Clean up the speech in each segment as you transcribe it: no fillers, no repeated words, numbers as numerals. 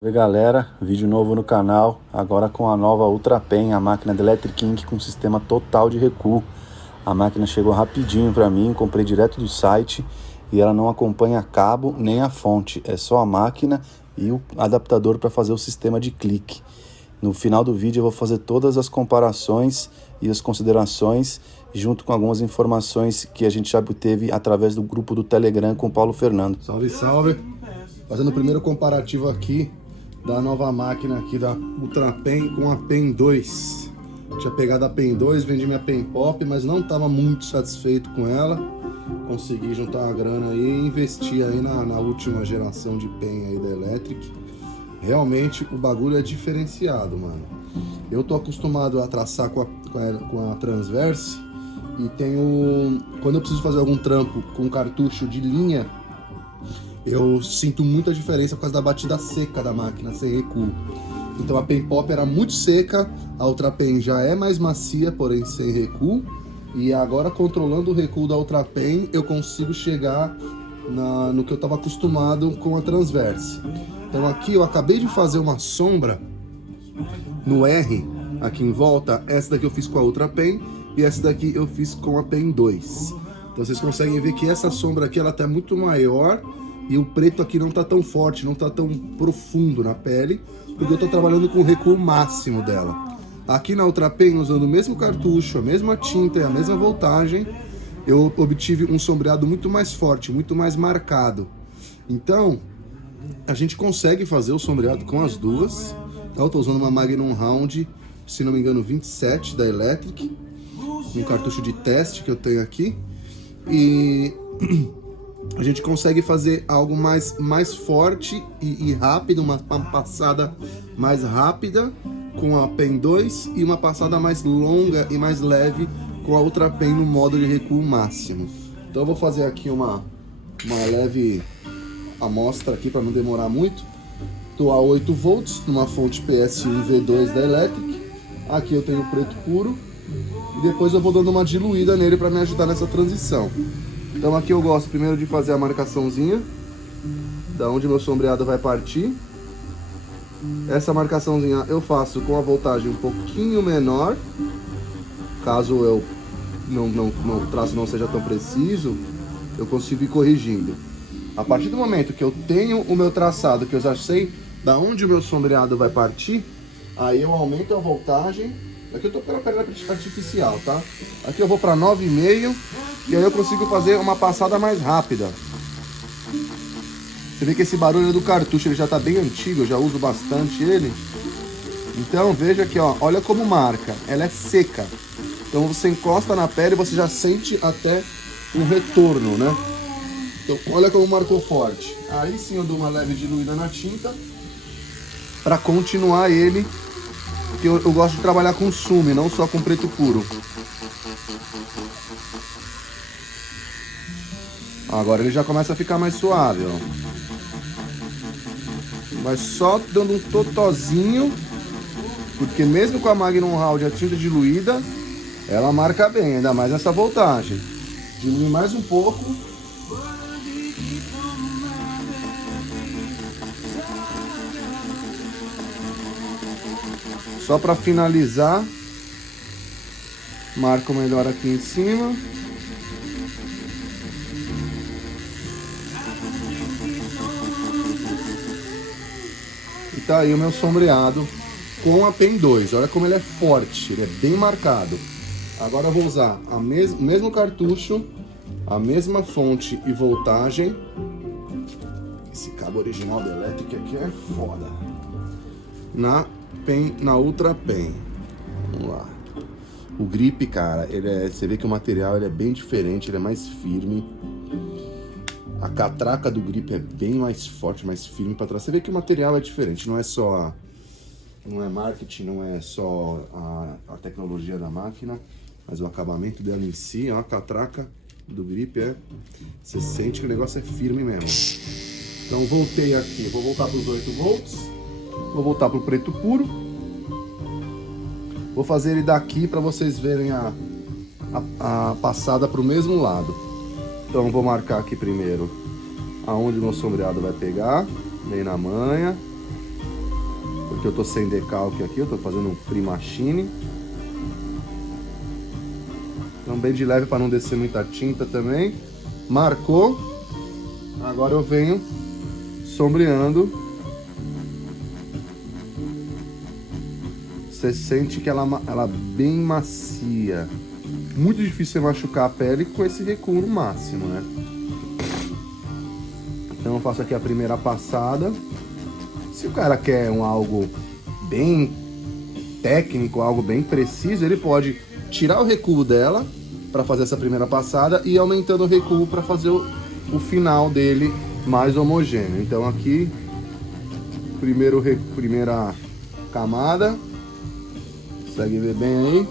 Oi galera, vídeo novo no canal, agora com a nova Ultra Pen, a máquina da Electric Ink com sistema total de recuo. A máquina chegou rapidinho para mim, comprei direto do site e ela não acompanha cabo nem a fonte, é só a máquina e o adaptador para fazer o sistema de clique. No final do vídeo eu vou fazer todas as comparações e as considerações, junto com algumas informações que a gente já obteve através do grupo do Telegram com o Paulo Fernando. Salve, salve! Fazendo o primeiro comparativo aqui da nova máquina aqui da Ultra Pen com a Pen 2. Tinha pegado a Pen 2, vendi minha Pen Pop, mas não estava muito satisfeito com ela. Consegui juntar uma grana aí e investir aí na última geração de Pen aí da Electric. Realmente o bagulho é diferenciado, mano. Eu tô acostumado a traçar com a Transverse e tenho... Quando eu preciso fazer algum trampo com cartucho de linha, eu sinto muita diferença por causa da batida seca da máquina, sem recuo. Então a Pen Pop era muito seca, a Ultra Pen já é mais macia, porém sem recuo. E agora, controlando o recuo da Ultra Pen, eu consigo chegar no que eu estava acostumado com a Transverse. Então aqui eu acabei de fazer uma sombra no R, aqui em volta. Essa daqui eu fiz com a Ultra Pen e essa daqui eu fiz com a Pen 2. Então vocês conseguem ver que essa sombra aqui ela tá muito maior e o preto aqui não tá tão forte, não tá tão profundo na pele, porque eu tô trabalhando com o recuo máximo dela. Aqui na Ultra Pen, usando o mesmo cartucho, a mesma tinta e a mesma voltagem, eu obtive um sombreado muito mais forte, muito mais marcado. Então, a gente consegue fazer o sombreado com as duas. Então, eu tô usando uma Magnum Round, se não me engano, 27 da Electric, um cartucho de teste que eu tenho aqui. E a gente consegue fazer algo mais forte e rápido, uma passada mais rápida com a Pen 2 e uma passada mais longa e mais leve com a Ultra Pen no modo de recuo máximo. Então eu vou fazer aqui uma leve amostra aqui para não demorar muito. Estou a 8 volts numa fonte PS1 V2 da Electric. Aqui eu tenho preto puro e depois eu vou dando uma diluída nele para me ajudar nessa transição. Então aqui eu gosto primeiro de fazer a marcaçãozinha da onde meu sombreado vai partir. Essa marcaçãozinha eu faço com a voltagem um pouquinho menor, caso o traço não seja tão preciso, eu consigo ir corrigindo. A partir do momento que eu tenho o meu traçado, que eu já sei da onde o meu sombreado vai partir, aí eu aumento a voltagem. Aqui eu tô pela pedra artificial, tá? Aqui eu vou para 9,5 e aí eu consigo fazer uma passada mais rápida. Você vê que esse barulho do cartucho ele já tá bem antigo, eu já uso bastante ele. Então veja aqui, ó, olha como marca, ela é seca. Então você encosta na pele e você já sente até um retorno, né? Então olha como marcou forte. Aí sim eu dou uma leve diluída na tinta para continuar ele. Porque eu gosto de trabalhar com sume, não só com preto puro. Agora ele já começa a ficar mais suave, ó. Mas só dando um totozinho, porque mesmo com a Magnum Round a tinta diluída, ela marca bem, ainda mais nessa voltagem. Dilui mais um pouco. Só para finalizar, marco melhor aqui em cima. E tá aí o meu sombreado com a Pen 2. Olha como ele é forte, ele é bem marcado. Agora eu vou usar o mesmo cartucho, a mesma fonte e voltagem. Esse cabo original da Electric aqui é foda. Na Ultra Pen. Vamos lá. O grip, cara, você vê que o material ele é bem diferente, ele é mais firme. A catraca do grip é bem mais forte, mais firme para trás. Você vê que o material é diferente, não é marketing, não é só a tecnologia da máquina, mas o acabamento dela em si, ó, a catraca do grip você sente que o negócio é firme mesmo. Então voltei aqui, vou voltar para os 8 volts. Vou voltar pro preto puro. Vou fazer ele daqui para vocês verem a passada pro mesmo lado. Então vou marcar aqui primeiro aonde o meu sombreado vai pegar, bem na manha. porque eu tô sem decalque aqui, eu tô fazendo um free machine. Então bem de leve para não descer muita tinta também. Marcou. Agora eu venho sombreando. Você sente que ela é bem macia. Muito difícil você machucar a pele com esse recuo no máximo, né? Então eu faço aqui a primeira passada. Se o cara quer algo bem técnico, algo bem preciso, ele pode tirar o recuo dela para fazer essa primeira passada e ir aumentando o recuo para fazer o final dele mais homogêneo. Então aqui, primeira camada, consegue ver bem aí.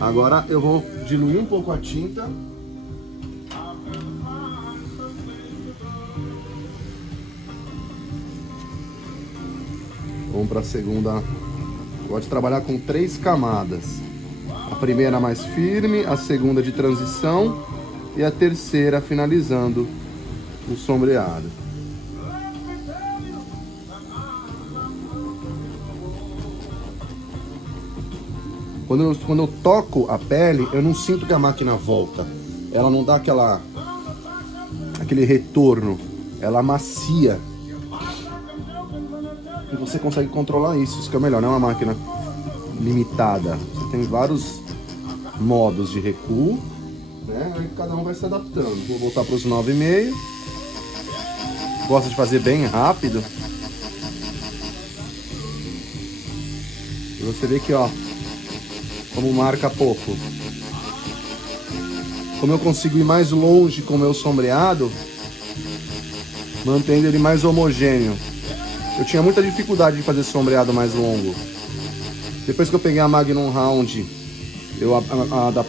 Agora eu vou diluir um pouco a tinta. Vamos para a segunda. Pode trabalhar com 3 camadas. A primeira mais firme, a segunda de transição e a terceira finalizando o sombreado. Quando eu toco a pele, eu não sinto que a máquina volta. Ela não dá aquele retorno. Ela macia. E você consegue controlar isso. Isso que é o melhor, não é uma máquina limitada. Você tem vários modos de recuo, né? Aí cada um vai se adaptando. Vou voltar para os 9,5. Gosto de fazer bem rápido. E você vê que, ó, como marca pouco. Como eu consigo ir mais longe com o meu sombreado, mantendo ele mais homogêneo. Eu tinha muita dificuldade de fazer sombreado mais longo. Depois que eu peguei a Magnum Round, eu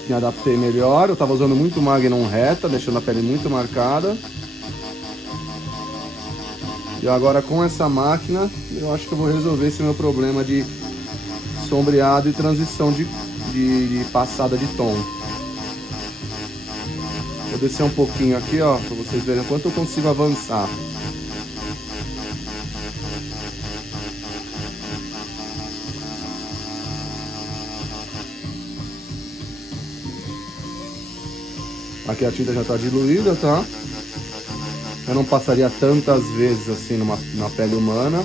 me adaptei melhor. Eu tava usando muito Magnum reta, deixando a pele muito marcada. E agora com essa máquina, eu acho que eu vou resolver esse meu problema de sombreado e transição de passada de tom. Vou descer um pouquinho aqui, ó, para vocês verem o quanto eu consigo avançar. Aqui a tinta já está diluída, tá? Eu não passaria tantas vezes assim na pele humana.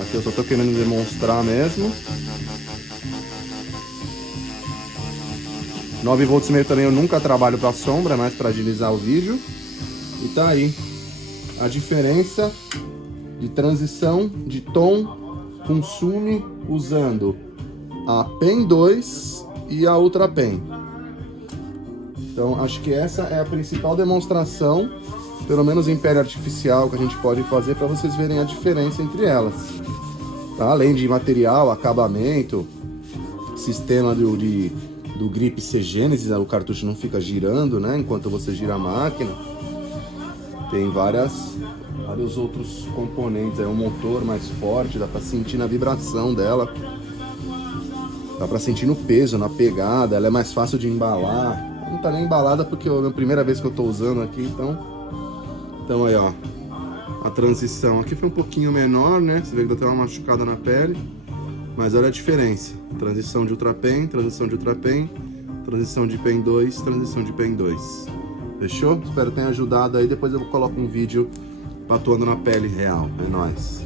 Aqui eu só tô querendo demonstrar mesmo. 9,5 volts também eu nunca trabalho para sombra, mas para agilizar o vídeo. E tá aí a diferença de transição de tom consume usando a Pen 2 e a Ultra Pen. Então acho que essa é a principal demonstração, pelo menos em pele artificial, que a gente pode fazer para vocês verem a diferença entre elas. Tá? Além de material, acabamento, sistema do grip C-Genesis, o cartucho não fica girando, né, enquanto você gira a máquina. Tem vários outros componentes, é um motor mais forte, dá para sentir na vibração dela. Dá para sentir no peso, na pegada, ela é mais fácil de embalar. Não tá nem embalada porque é a primeira vez que eu tô usando aqui, então aí, ó, a transição aqui foi um pouquinho menor, né? Você vê que dá até uma machucada na pele, mas olha a diferença. Transição de Ultra Pen, transição de Ultra Pen, transição de Pen 2, transição de Pen 2. Fechou? Espero que tenha ajudado aí. Depois eu coloco um vídeo atuando na pele real. É nóis.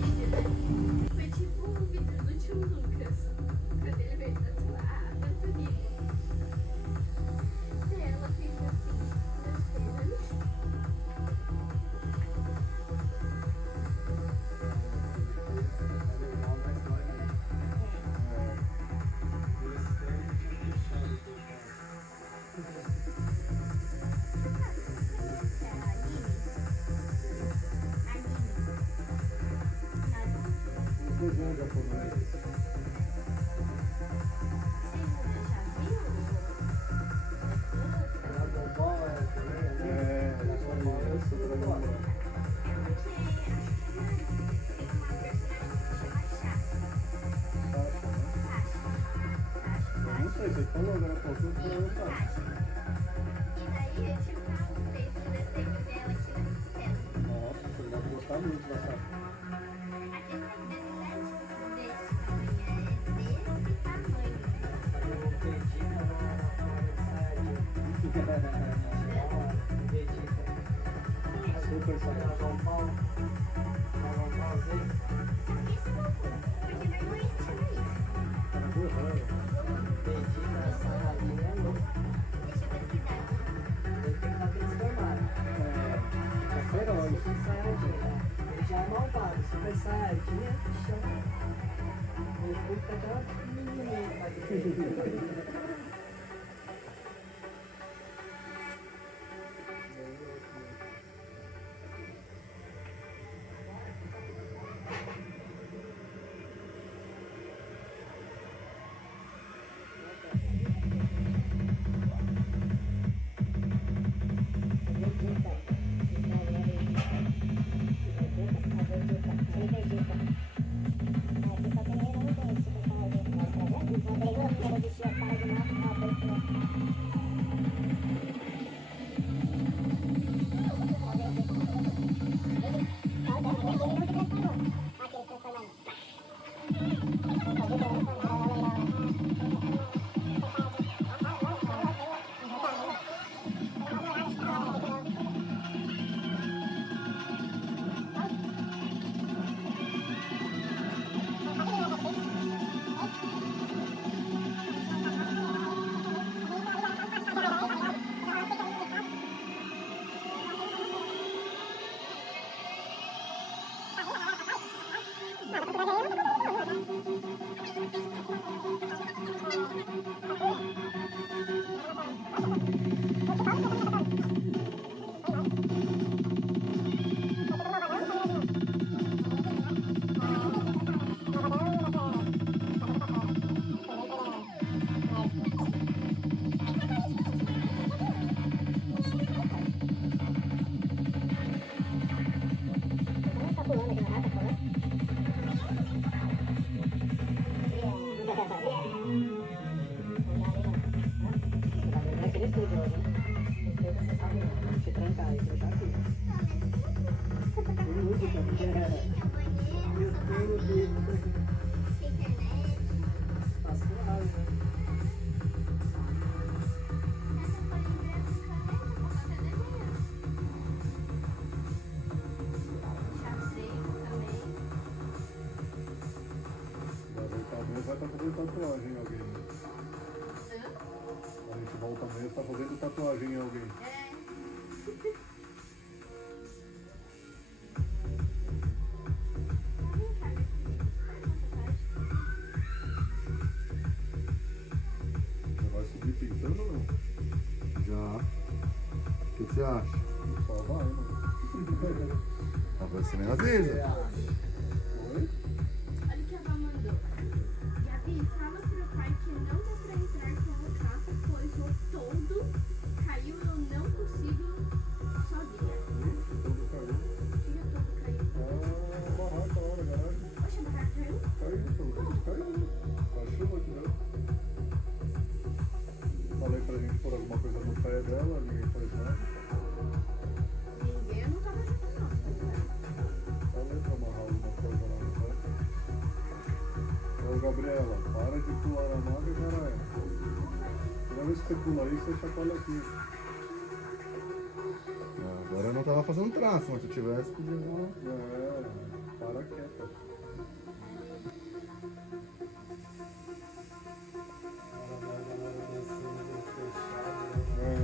Nossa, você deve gostar muito dessa. foi só lavar um pau? Lavar um pauzinho? Tá burrando. Dedinho, saladinha é louco. Ele tem que estar transformado. É feroz. Ele já é malvado. Super saiyajinha, chama. O cu fica até uma menininha. Vai estar fazendo tatuagem em alguém. A gente volta mesmo, tá fazendo tatuagem em alguém. Já vai subir pintando ou não? Já. O que você acha? Só vai, mano. Vai ser nem às vezes. Oi? Olha o que a avó mandou. Gabi, fala pro pai que não dá pra entrar com o carro, pois o todo caiu e eu não consigo sozinha. Todo caiu. Filha, todo caiu. Ah, barraca lá na garagem. Poxa, o barraco caiu? Caiu, pelo caiu. Tá chuva aqui, né? Falei pra gente pôr alguma coisa no pé dela, ninguém faz nada. Ninguém, eu não tava ajudando, não. Falei pra amarrar alguma coisa lá no pé. Ô, Gabriela, para de pular na maca e já é. Toda vez que você pula aí, você chacoalha aqui. Agora eu não tava fazendo traço, mas se eu tivesse, podia não. É, para quieta. É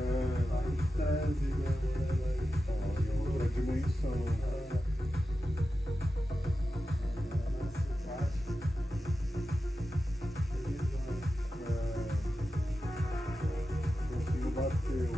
outra dimensão. Consigo bater.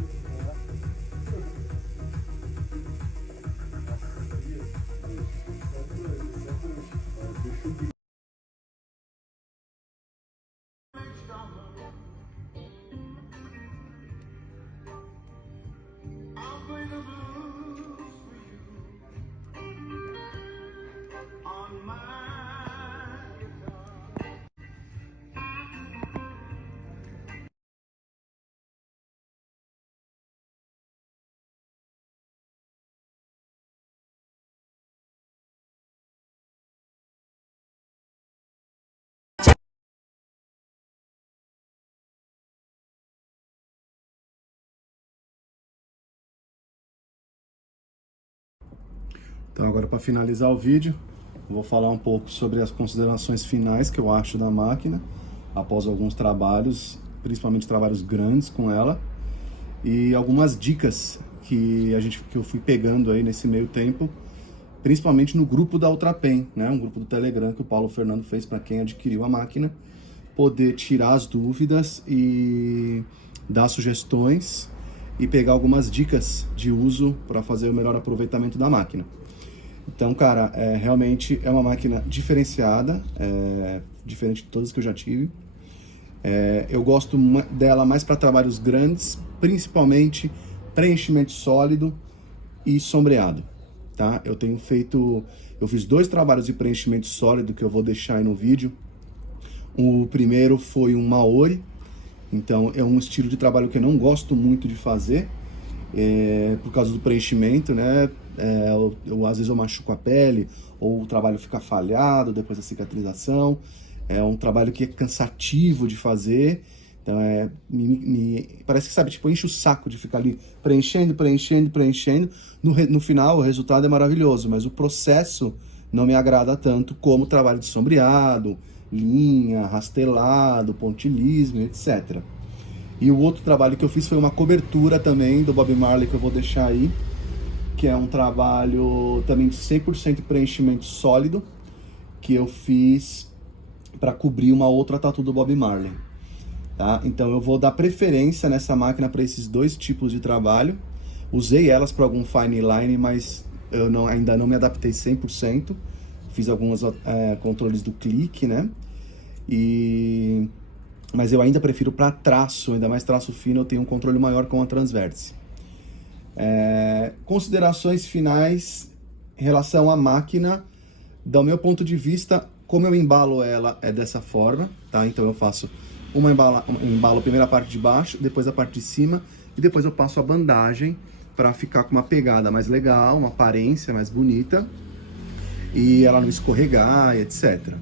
Então agora, para finalizar o vídeo, eu vou falar um pouco sobre as considerações finais que eu acho da máquina, após alguns trabalhos, principalmente trabalhos grandes com ela, e algumas dicas que eu fui pegando aí nesse meio tempo, principalmente no grupo da Ultrapen, né? Um grupo do Telegram que o Paulo Fernando fez para quem adquiriu a máquina, poder tirar as dúvidas e dar sugestões e pegar algumas dicas de uso para fazer o melhor aproveitamento da máquina. Então, cara, realmente é uma máquina diferenciada, diferente de todas que eu já tive. Eu gosto dela mais para trabalhos grandes, principalmente preenchimento sólido e sombreado, tá? Eu fiz 2 trabalhos de preenchimento sólido que eu vou deixar aí no vídeo. O primeiro foi um Maori, então é um estilo de trabalho que eu não gosto muito de fazer, por causa do preenchimento, né? Às vezes eu machuco a pele, ou o trabalho fica falhado depois da cicatrização. É um trabalho que é cansativo de fazer, então parece que, sabe, tipo, enche o saco de ficar ali preenchendo. No final o resultado é maravilhoso, mas o processo não me agrada tanto como o trabalho de sombreado, linha, rastelado, pontilhismo, etc. E o outro trabalho que eu fiz foi uma cobertura também do Bob Marley, que eu vou deixar aí, que é um trabalho também de 100% preenchimento sólido, que eu fiz para cobrir uma outra tatu do Bob Marley, tá? Então eu vou dar preferência nessa máquina para esses 2 tipos de trabalho. Usei elas para algum fine line, mas eu ainda não me adaptei 100%. Fiz alguns controles do clique, né? Mas eu ainda prefiro para traço, ainda mais traço fino, eu tenho um controle maior com a Transverse. Considerações finais em relação à máquina. Do meu ponto de vista, como eu embalo ela é dessa forma, tá? Então eu faço embalo a primeira parte de baixo, depois a parte de cima, e depois eu passo a bandagem para ficar com uma pegada mais legal, uma aparência mais bonita, e ela não escorregar, etc.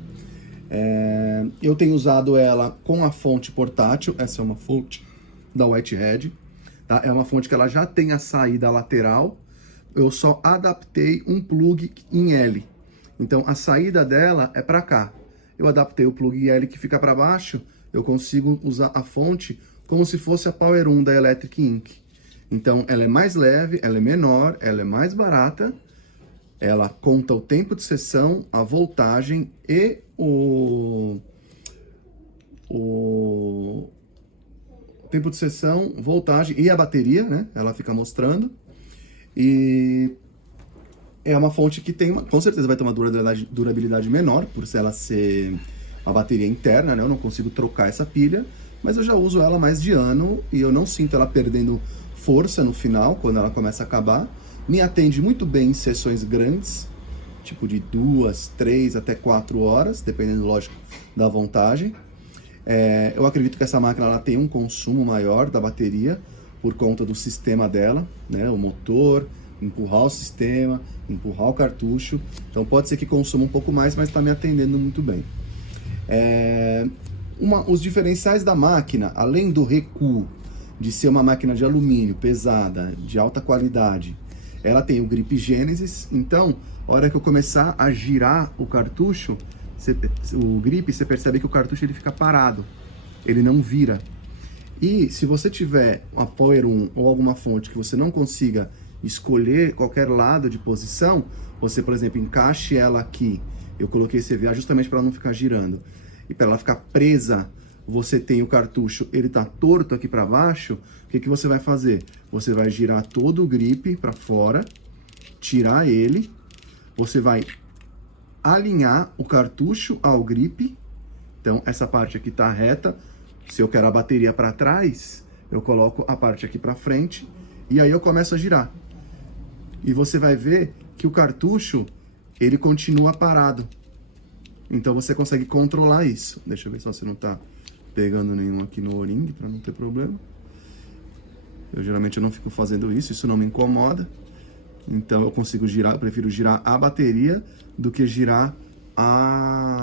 Eu tenho usado ela com a fonte portátil. Essa é uma fonte da Whitehead, tá? É uma fonte que ela já tem a saída lateral, eu só adaptei um plug em L. Então a saída dela é para cá. Eu adaptei o plug L que fica para baixo, eu consigo usar a fonte como se fosse a Power 1 da Electric Ink. Então ela é mais leve, ela é menor, ela é mais barata, ela conta o tempo de sessão, a voltagem e o tempo de sessão, voltagem e a bateria, né? Ela fica mostrando. E é uma fonte que com certeza vai ter uma durabilidade menor, por ela ser a bateria interna, né? Eu não consigo trocar essa pilha, mas eu já uso ela mais de ano e eu não sinto ela perdendo força no final, quando ela começa a acabar. Me atende muito bem em sessões grandes, tipo de 2, 3 até 4 horas, dependendo, lógico, da voltagem. Eu acredito que essa máquina ela tem um consumo maior da bateria por conta do sistema dela, né? O motor, empurrar o sistema, empurrar o cartucho. Então pode ser que consuma um pouco mais, mas está me atendendo muito bem. Os diferenciais da máquina, além do recuo, de ser uma máquina de alumínio pesada, de alta qualidade, ela tem o grip Genesis. Então, a hora que eu começar a girar o cartucho, o grip, você percebe que o cartucho ele fica parado, ele não vira. E se você tiver uma Power 1 ou alguma fonte que você não consiga escolher qualquer lado de posição, você, por exemplo, encaixe ela aqui. Eu coloquei CVA justamente para ela não ficar girando. E para ela ficar presa, você tem o cartucho, ele tá torto aqui para baixo. O que você vai fazer? Você vai girar todo o grip para fora, tirar ele, você vai alinhar o cartucho ao grip. Então essa parte aqui tá reta. Se eu quero a bateria para trás, eu coloco a parte aqui para frente e aí eu começo a girar. E você vai ver que o cartucho, ele continua parado. Então você consegue controlar isso. Deixa eu ver só se não tá pegando nenhum aqui no O-ring, para não ter problema. Eu geralmente não fico fazendo isso não me incomoda. Então eu consigo girar, eu prefiro girar a bateria do que girar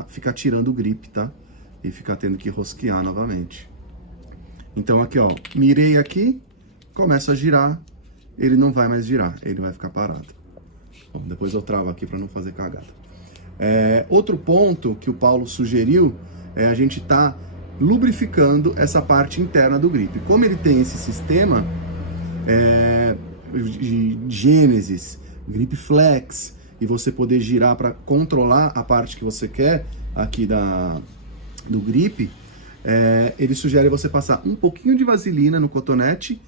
ficar tirando o grip, tá? E ficar tendo que rosquear novamente. Então aqui, ó, mirei aqui, começo a girar, ele não vai mais girar, ele vai ficar parado. Bom, depois eu travo aqui para não fazer cagada. Outro ponto que o Paulo sugeriu é a gente tá lubrificando essa parte interna do grip. Como ele tem esse sistema de Genesis, Grip Flex, e você poder girar para controlar a parte que você quer aqui do grip, ele sugere você passar um pouquinho de vaselina no cotonete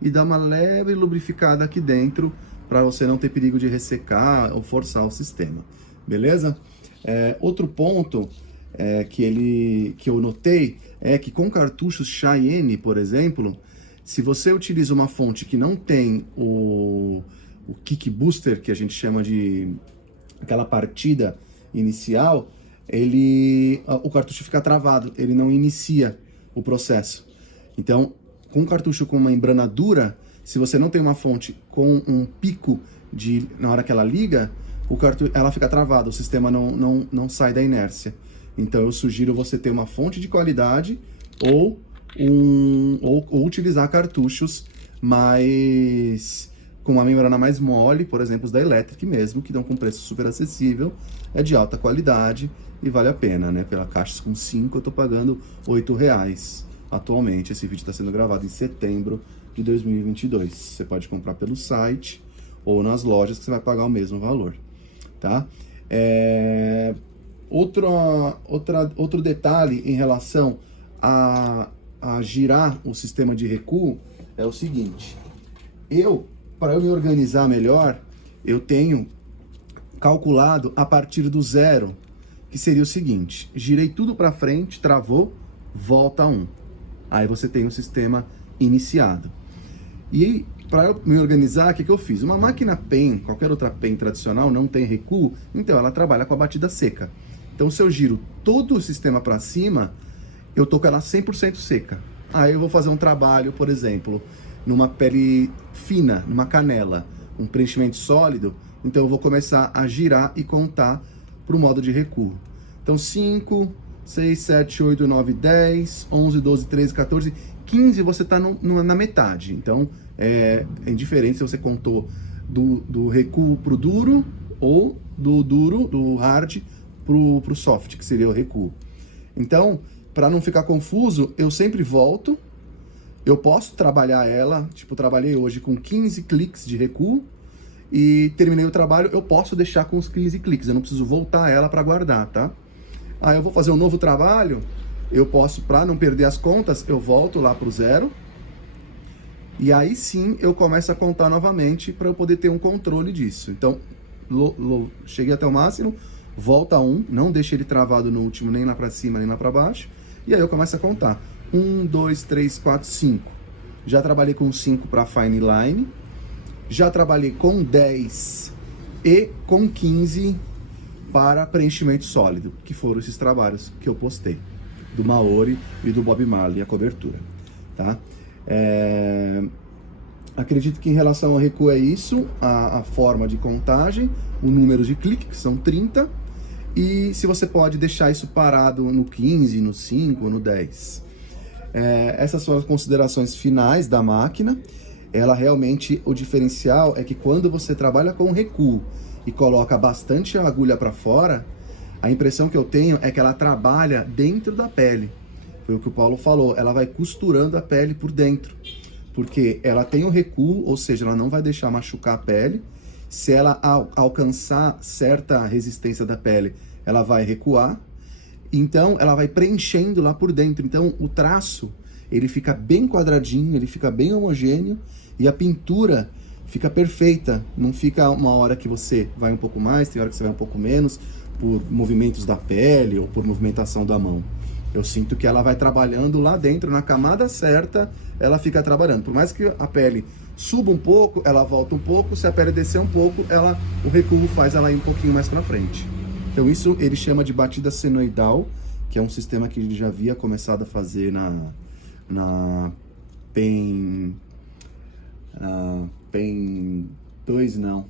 e dar uma leve lubrificada aqui dentro para você não ter perigo de ressecar ou forçar o sistema, beleza? Outro ponto que eu notei é que com cartuchos Cheyenne, por exemplo, se você utiliza uma fonte que não tem o kick booster, que a gente chama de aquela partida inicial, o cartucho fica travado, ele não inicia o processo. Então, com um cartucho com uma membrana dura, se você não tem uma fonte com um pico na hora que ela liga, ela fica travada, o sistema não sai da inércia. Então eu sugiro você ter uma fonte de qualidade ou utilizar cartuchos com uma membrana mais mole, por exemplo, os da Electric mesmo, que dão com preço super acessível, é de alta qualidade e vale a pena, né? Pela caixa com 5 eu tô pagando R$8 atualmente. Esse vídeo está sendo gravado em setembro de 2022. Você pode comprar pelo site ou nas lojas que você vai pagar o mesmo valor, tá? Outro detalhe em relação a girar o sistema de recuo é o seguinte: para eu me organizar melhor, eu tenho calculado a partir do 0, que seria o seguinte: girei tudo para frente, travou, volta 1. Aí você tem o sistema iniciado. E para eu me organizar, o que eu fiz? Uma máquina PEN, qualquer outra PEN tradicional, não tem recuo, então ela trabalha com a batida seca. Então se eu giro todo o sistema para cima, eu tô com ela 100% seca. Aí eu vou fazer um trabalho, por exemplo, numa pele fina, numa canela, um preenchimento sólido, então eu vou começar a girar e contar para o modo de recuo. Então 5, 6, 7, 8, 9, 10, 11, 12, 13, 14, 15 você está na metade. Então é indiferente se você contou do recuo pro duro ou do hard pro soft, que seria o recuo. Então, para não ficar confuso, eu sempre volto. Eu posso trabalhar ela, tipo, trabalhei hoje com 15 cliques de recuo e terminei o trabalho, eu posso deixar com os 15 cliques, eu não preciso voltar ela para guardar, tá? Aí eu vou fazer um novo trabalho, eu posso, para não perder as contas, eu volto lá pro 0 e aí sim eu começo a contar novamente para eu poder ter um controle disso. Então, cheguei até o máximo, volta 1, não deixe ele travado no último, nem lá para cima, nem lá para baixo, e aí eu começo a contar. 1, 2, 3, 4, 5. Já trabalhei com 5 para fine line, já trabalhei com 10 e com 15 para preenchimento sólido, que foram esses trabalhos que eu postei, do Maori e do Bob Marley, a cobertura, tá? Acredito que em relação ao recuo é isso, a forma de contagem, o número de clique, que são 30, e se você pode deixar isso parado no 15, no 5, no 10. Essas são as considerações finais da máquina. Ela realmente, o diferencial é que quando você trabalha com recuo e coloca bastante agulha para fora, a impressão que eu tenho é que ela trabalha dentro da pele. Foi o que o Paulo falou, ela vai costurando a pele por dentro, porque ela tem o recuo, ou seja, ela não vai deixar machucar a pele. Se ela alcançar certa resistência da pele, ela vai recuar. Então, ela vai preenchendo lá por dentro. Então, o traço, ele fica bem quadradinho, ele fica bem homogêneo e a pintura fica perfeita. Não fica uma hora que você vai um pouco mais, tem hora que você vai um pouco menos, por movimentos da pele ou por movimentação da mão. Eu sinto que ela vai trabalhando lá dentro, na camada certa, ela fica trabalhando. Por mais que a pele suba um pouco, ela volta um pouco, se a pele descer um pouco, o recuo faz ela ir um pouquinho mais para frente. Então isso ele chama de batida senoidal, que é um sistema que ele já havia começado a fazer na PEN 2, não,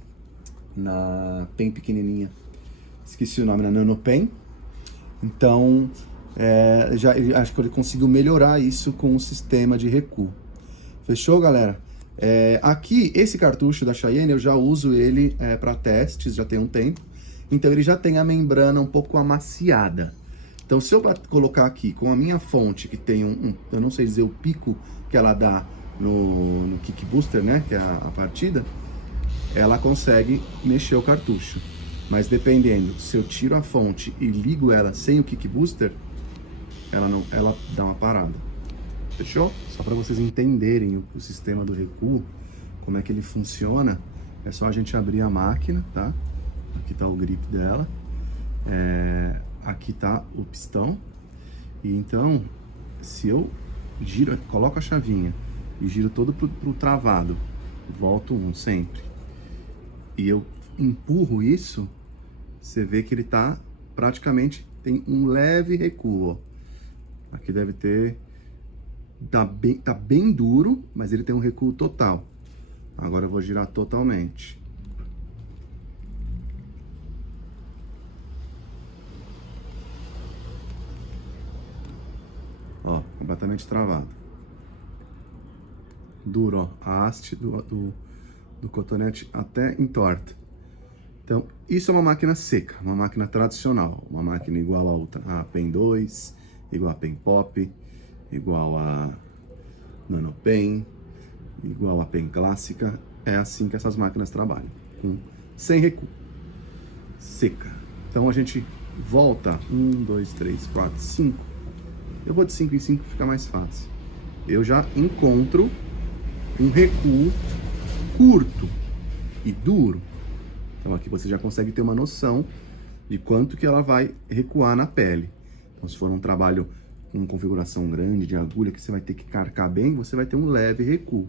na PEN pequenininha, esqueci o nome, na NanoPen. Então, acho que ele conseguiu melhorar isso com o sistema de recuo. Fechou, galera? Aqui, esse cartucho da Cheyenne, eu já uso ele para testes, já tem um tempo. Então ele já tem a membrana um pouco amaciada. Então se eu colocar aqui com a minha fonte, que tem eu não sei dizer o pico que ela dá no Kick Booster, né, que é a partida, ela consegue mexer o cartucho. Mas dependendo, se eu tiro a fonte e ligo ela sem o Kick Booster, ela dá uma parada. Fechou? Só para vocês entenderem o sistema do recuo, como é que ele funciona, é só a gente abrir a máquina, tá? Aqui tá o grip dela, aqui tá o pistão, e então, se eu giro, coloco a chavinha e giro todo pro travado, volto sempre, e eu empurro isso, você vê que ele tá praticamente, tem um leve recuo, ó. Aqui deve ter, tá bem duro, mas ele tem um recuo total. Agora eu vou girar totalmente. Ó, completamente travado. Duro, ó. A haste do cotonete até entorta. Então, isso é uma máquina seca, uma máquina tradicional. Uma máquina igual a Pen 2, igual a Pen Pop, igual a Nano Pen, igual a Pen clássica. É assim que essas máquinas trabalham, sem recuo, seca. Então a gente volta 1, 2, 3, 4, 5. Eu vou de 5 em 5, fica mais fácil. Eu já encontro um recuo curto e duro. Então aqui você já consegue ter uma noção de quanto que ela vai recuar na pele. Então se for um trabalho com configuração grande de agulha, que você vai ter que carcar bem, você vai ter um leve recuo.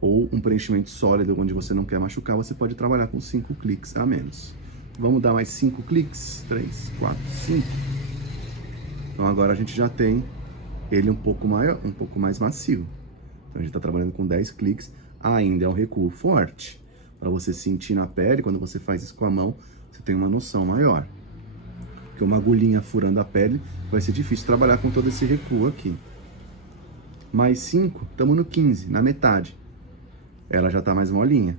Ou um preenchimento sólido, onde você não quer machucar, você pode trabalhar com 5 cliques a menos. Vamos dar mais 5 cliques? 3, 4, 5. Então agora a gente já tem ele um pouco maior, um pouco mais macio. Então a gente está trabalhando com 10 cliques, ainda é um recuo forte. Para você sentir na pele, quando você faz isso com a mão, você tem uma noção maior. Porque uma agulhinha furando a pele, vai ser difícil trabalhar com todo esse recuo aqui. Mais 5, estamos no 15, na metade. Ela já está mais molinha.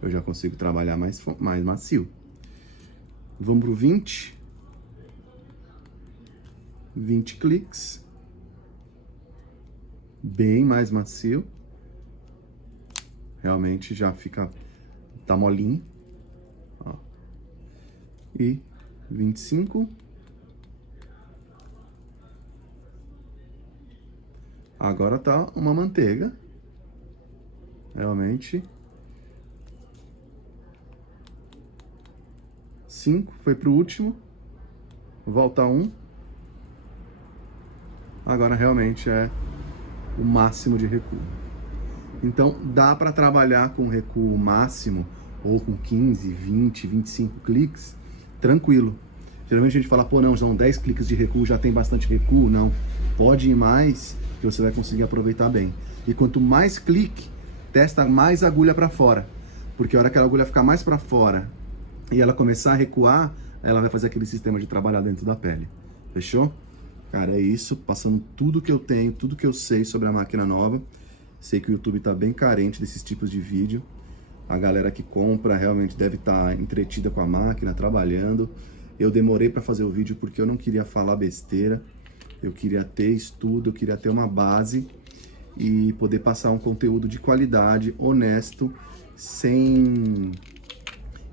Eu já consigo trabalhar mais macio. Vamos pro 20. 20 cliques. Bem mais macio. Realmente já fica... tá molinho. Ó. E 25. Agora tá uma manteiga. Realmente. 5, foi pro último. Volta 1. Agora realmente é o máximo de recuo. Então dá para trabalhar com recuo máximo, ou com 15, 20, 25 cliques, tranquilo. Geralmente a gente fala, pô, não, são 10 cliques de recuo, já tem bastante recuo. Não, pode ir mais, que você vai conseguir aproveitar bem. E quanto mais clique, testa mais agulha para fora, porque a hora que a agulha ficar mais para fora e ela começar a recuar, ela vai fazer aquele sistema de trabalhar dentro da pele. Fechou? Cara, é isso, passando tudo que eu tenho, tudo que eu sei sobre a máquina nova. Sei que o YouTube tá bem carente desses tipos de vídeo. A galera que compra realmente deve estar entretida com a máquina, trabalhando. Eu demorei para fazer o vídeo porque eu não queria falar besteira. Eu queria ter estudo, eu queria ter uma base e poder passar um conteúdo de qualidade, honesto, sem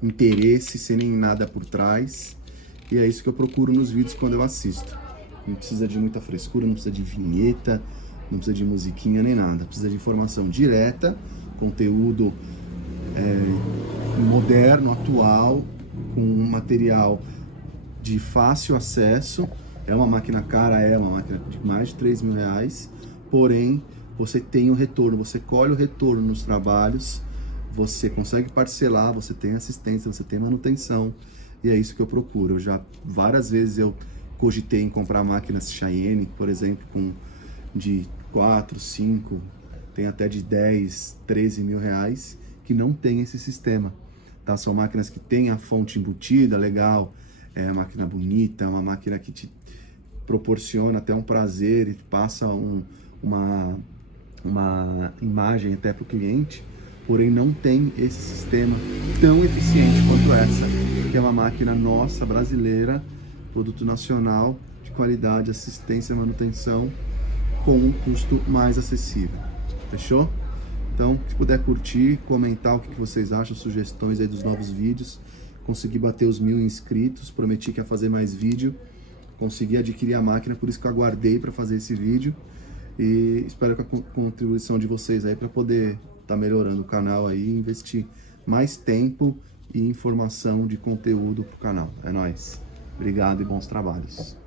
interesse, sem nem nada por trás. E é isso que eu procuro nos vídeos quando eu assisto. Não precisa de muita frescura, não precisa de vinheta, não precisa de musiquinha nem nada. Precisa de informação direta, conteúdo moderno, atual, com um material de fácil acesso. É uma máquina cara, é uma máquina de mais de 3 mil reais, porém você tem o retorno, você colhe o retorno nos trabalhos, você consegue parcelar, você tem assistência, você tem manutenção, e é isso que eu procuro. Várias vezes eu cogitei em comprar máquinas Cheyenne, por exemplo, de 4, 5, tem até de 10, 13 mil reais, que não tem esse sistema, tá? São máquinas que tem a fonte embutida, legal, é uma máquina bonita, é uma máquina que te proporciona até um prazer e passa uma uma imagem até para o cliente, porém não tem esse sistema tão eficiente quanto essa, que é uma máquina nossa, brasileira, produto nacional, de qualidade, assistência e manutenção, com um custo mais acessível. Fechou? Então, se puder curtir, comentar o que vocês acham, sugestões aí dos novos vídeos. Consegui bater os 1000 inscritos, prometi que ia fazer mais vídeo. Consegui adquirir a máquina, por isso que eu aguardei para fazer esse vídeo. E espero com a contribuição de vocês aí para poder estar melhorando o canal aí, investir mais tempo e informação de conteúdo pro canal. É nóis. Obrigado e bons trabalhos.